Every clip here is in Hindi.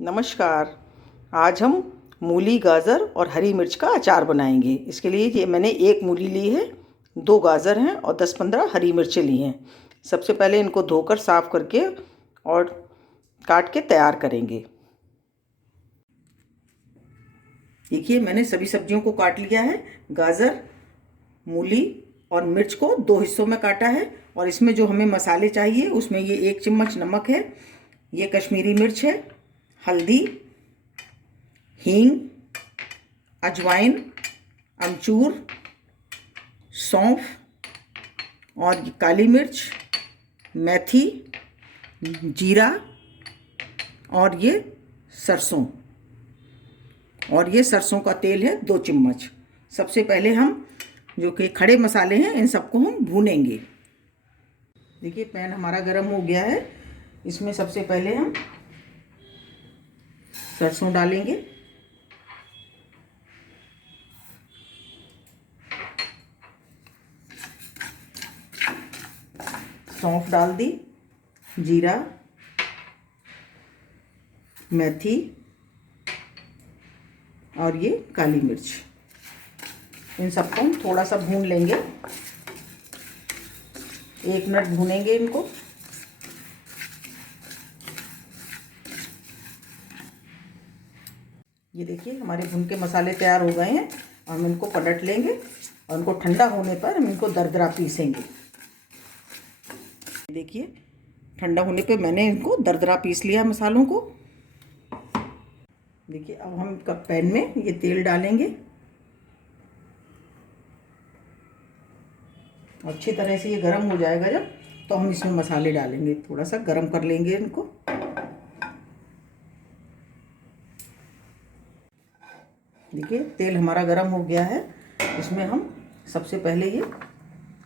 नमस्कार। आज हम मूली, गाजर और हरी मिर्च का अचार बनाएंगे। इसके लिए ये मैंने एक मूली ली है, 2 गाजर हैं और 10-15 हरी मिर्चें ली हैं। सबसे पहले इनको धोकर साफ़ करके और काट के तैयार करेंगे। देखिए, मैंने सभी सब्जियों को काट लिया है। गाजर, मूली और मिर्च को 2 हिस्सों में काटा है। और इसमें जो हमें मसाले चाहिए उसमें ये 1 चम्मच नमक है, ये कश्मीरी मिर्च है, हल्दी, हींग, अजवाइन, अमचूर, सौंफ और काली मिर्च, मेथी, जीरा और ये सरसों। और ये सरसों का तेल है 2 चम्मच। सबसे पहले हम जो कि खड़े मसाले हैं इन सबको हम भूनेंगे। देखिए, पैन हमारा गर्म हो गया है। इसमें सबसे पहले हम सरसों डालेंगे, सौंफ डाल दी, जीरा, मेथी और ये काली मिर्च। इन सबको हम थोड़ा सा भून लेंगे, 1 मिनट भूनेंगे इनको। ये देखिए, हमारे भुन के मसाले तैयार हो गए हैं। हम इनको पलट लेंगे और इनको ठंडा होने पर हम इनको दरदरा पीसेंगे। देखिए, ठंडा होने पे मैंने इनको दरदरा पीस लिया मसालों को। देखिए, अब हम पैन में ये तेल डालेंगे, अच्छी तरह से ये गर्म हो जाएगा जब, तो हम इसमें मसाले डालेंगे। थोड़ा सा गर्म कर लेंगे इनको। देखिए, तेल हमारा गर्म हो गया है। इसमें हम सबसे पहले ये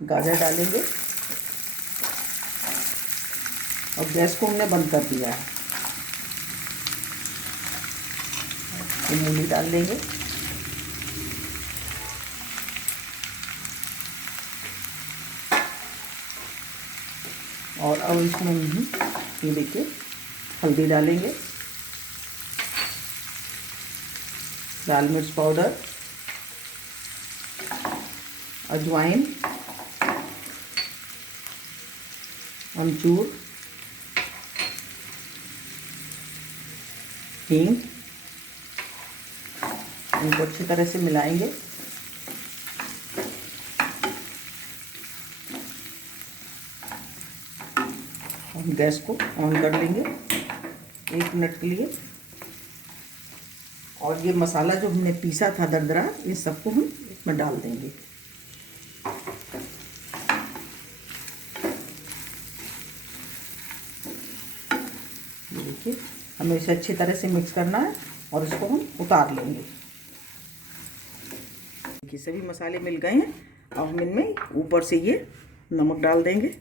गाजर डालेंगे और गैस को हमने बंद कर दिया है। ये मूली डाल देंगे और अब इसमें ये देखिए हल्दी डालेंगे, लाल मिर्च पाउडर, अजवाइन, अमचूर, हींग। इनको अच्छी तरह से मिलाएंगे। हम गैस को ऑन कर लेंगे 1 मिनट के लिए। और ये मसाला जो हमने पीसा था दरदरा, इन सबको हम इसमें डाल देंगे। देखिए, हमें इसे अच्छी तरह से मिक्स करना है और इसको हम उतार लेंगे। देखिए, सभी मसाले मिल गए हैं। अब हम इनमें ऊपर से ये नमक डाल देंगे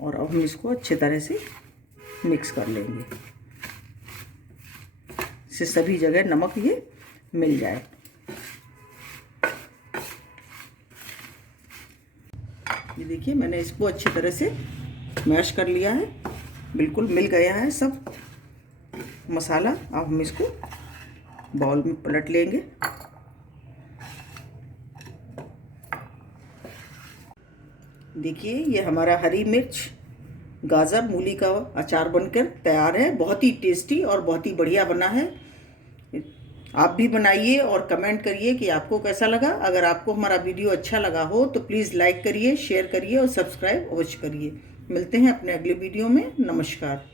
और अब हम इसको अच्छी तरह से मिक्स कर लेंगे, इससे सभी जगह नमक ये मिल जाए। ये देखिए, मैंने इसको अच्छी तरह से मैश कर लिया है, बिल्कुल मिल गया है सब मसाला। अब हम इसको बाउल में पलट लेंगे। देखिए, ये हमारा हरी मिर्च, गाजर, मूली का अचार बनकर तैयार है। बहुत ही टेस्टी और बहुत ही बढ़िया बना है। आप भी बनाइए और कमेंट करिए कि आपको कैसा लगा। अगर आपको हमारा वीडियो अच्छा लगा हो तो प्लीज़ लाइक करिए, शेयर करिए और सब्सक्राइब अवश्य करिए। मिलते हैं अपने अगले वीडियो में। नमस्कार।